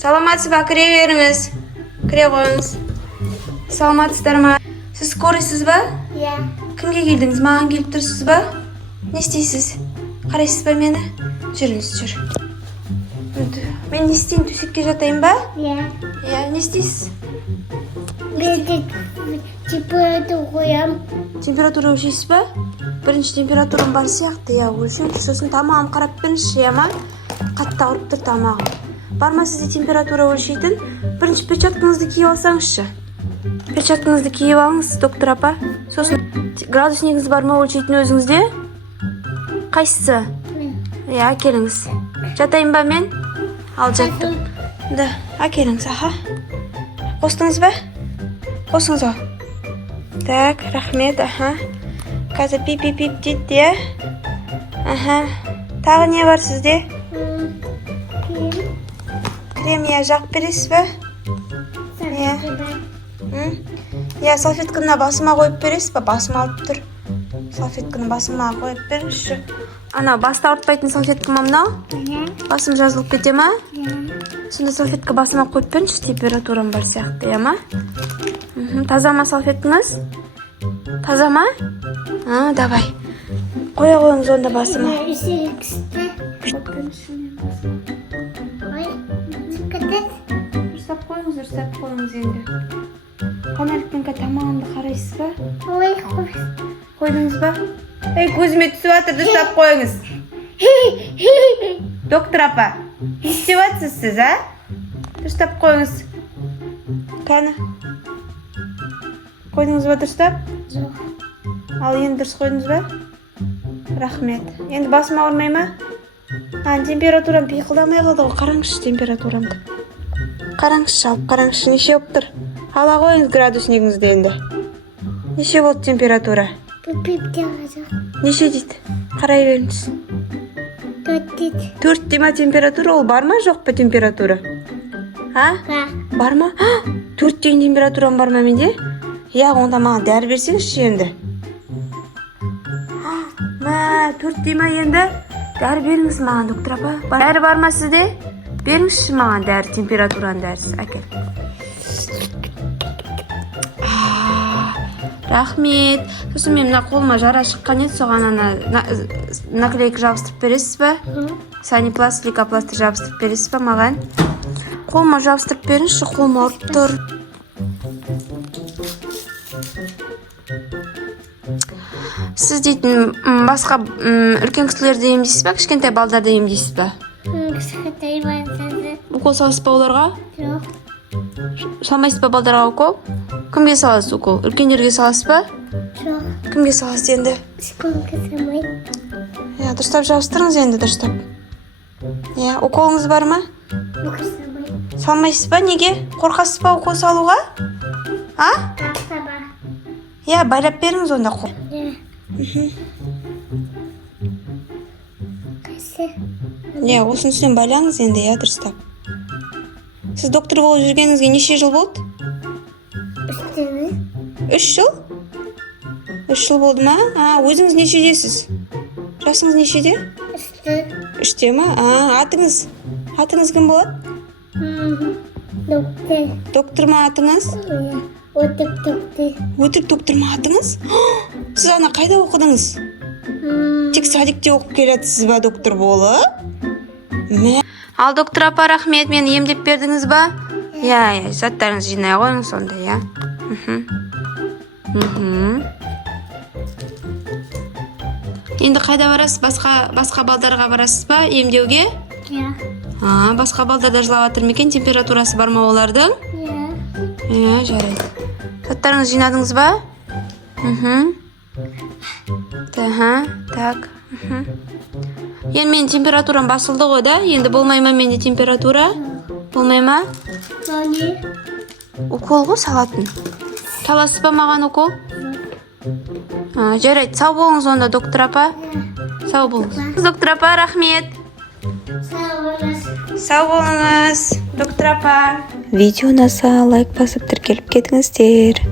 Саламатсыз ба? Кіре беріңіз. Кіре қойыңыз. Саламатсыздар ма? Сіз скорыйсыз ба? Иә. Кімге келдіңіз? Маған келіп тұрсыз ба? Не істейсіз? Қарайсыз ба мені? Жүріңіз, жүр. Мен не істейін? Төсекке жатайын ба? Иә. Иә, не істейсіз? Мен температура қоям. Температура өлшейсіз ба? Бірінші температурам бар сияқты, иә, өлшеймін. Сосын тамағым қарап беріңізші, иә ма? Қатты ауырып тұр тамағым. Бар ма сізде температура өлшейтін? Бірінші перчаткаңызды киіп алсаңызшы. Перчаткаңызды киіп алыңыз, доктор апа. Сосын градуснингіңіз бар ма өлшейтін өзіңізде? Қайсысы? Иә, әкеліңіз. Жатайын ба мен? Ал жаттым. Да, әкеліңіз, аха. Қостыңыз ба? Қосыңыз ал. Так, рахмет, аха. Қазір пип-пип-пип дейді, иә? Аха. Тағы не бар сізде? Крем, иә, жақ бересіз ба? Иә. Иә, салфетканы басыма қойып бересіз ба? Басым алып тұр. Салфетканы басыма қойып беріңізші. Ана, басты ауыртпайтын салфетка ма мынау? Басым жазылып кете ма? Сонда салфетка басыма қойып беріңізші, температурам бар сияқты, иә ма? Таза ма салфеткаңыз? Таза ма? Давай. Қоя қойыңыз онда басыма. Ұрсап қойыңыз енді. Фонарикпен тамағымды қарайсыз ба? Қойдыңыз ба? Көзіме түсіп атыр, дұрыстап қойыңыз. Доктор апа, не істеп атсыз сіз, а? Дұрыстап қойыңыз. Кәні? Қойдыңыз ба дұрыстап? Жоқ. Ал енді дұрыс қойдыңыз ба? Рахмет. Енді басым ауырмай ма? Температурам пиқылдамай қалды ғой. Қараңызшы температурамды. Қараңызшы, алып қараңызшы, неше болып тұр? Ала қойыңыз градуснингіңізді енді. Неше болды температура? Неше дейді? Қарай беріңіз. 4 дейді. 4 дема температура, ол бар ма жоқ па температура? Бар ма? 4 деген температурам бар ма менде? Иә, онда маған дәрі берсеңізші енді. 4 дема енді. Дәрі беріңіз маған, доктор апа. Дәрі бар ма сізде? Беріңізші маған дәрі, температураның дәрісі. Әкел. Рахмет. Сосын мен мына қолыма жара шыққан еді, соған наклейка жабыстырып бересіз ба? Санипласт, лейкопластыр жабыстырып бересіз ба маған? Қолыма жабыстырып беріңізші, қолыма ұрып тұр. Сіз дейтін басқа үлкен кісілерді емдейсіз ба, кішкентай балдарды емдейсіз ба? Кішкентай балдарды. Укол саласыз ба оларға? Жоқ. Салмайсыз ба балдарға укол? Кімге саласыз укол? Үлкендерге саласыз ба? Жоқ. Кімге саласыз енді? Ешкімге салмайды. Иә, дұрыстап жабыстырыңыз енді, дұрыстап. Иә, уколыңыз бар ма? Салмайды. Салмайсыз ба? Неге? Қорқасыз ба укол салуға? Тақса бар. Иә, байлап беріңіз онда қол. Қайсы? Иә, осының үстінен байлаңыз енді, иә, дұрыстап. Сіз доктор болып жүргеніңізге неше жыл болды? 3 жыл? 3 жыл болды ма? Өзіңіз нешедесіз? Жасыңыз нешеде? 3-те ма? Атыңыз? Атыңыз кім болады? Доктор. Доктор ма атыңыз? Өтірік доктор. Өтірік доктор ма атыңыз? Сіз ана қайда оқыдыңыз? Тек садикте оқып келетсіз ба доктор болып? Ал доктор апа, рахмет, мені емдеп бердіңіз ба? Иә, заттарыңыз жинай қойыңыз сонда, иә. Енді қайда барасыз? Басқа балдарға барасыз ба емдеуге? Иә. Басқа балдарда жылап жатыр ма екен? Температурасы бар ма олардың? Иә, жарайды. Заттарыңыз жинадыңыз ба? Так. Енді менің температурам басылды ғой да? Енді болмай ма менде температура? Болмай ма? Укол ғой салатын. Саласыз ба маған укол? Жарайды, сау болыңыз онда, доктор апа. Сау болыңыз. Доктор апа, рахмет. Сау болыңыз, доктор апа. Видео ұнаса лайк басып тіркеліп кетіңіздер.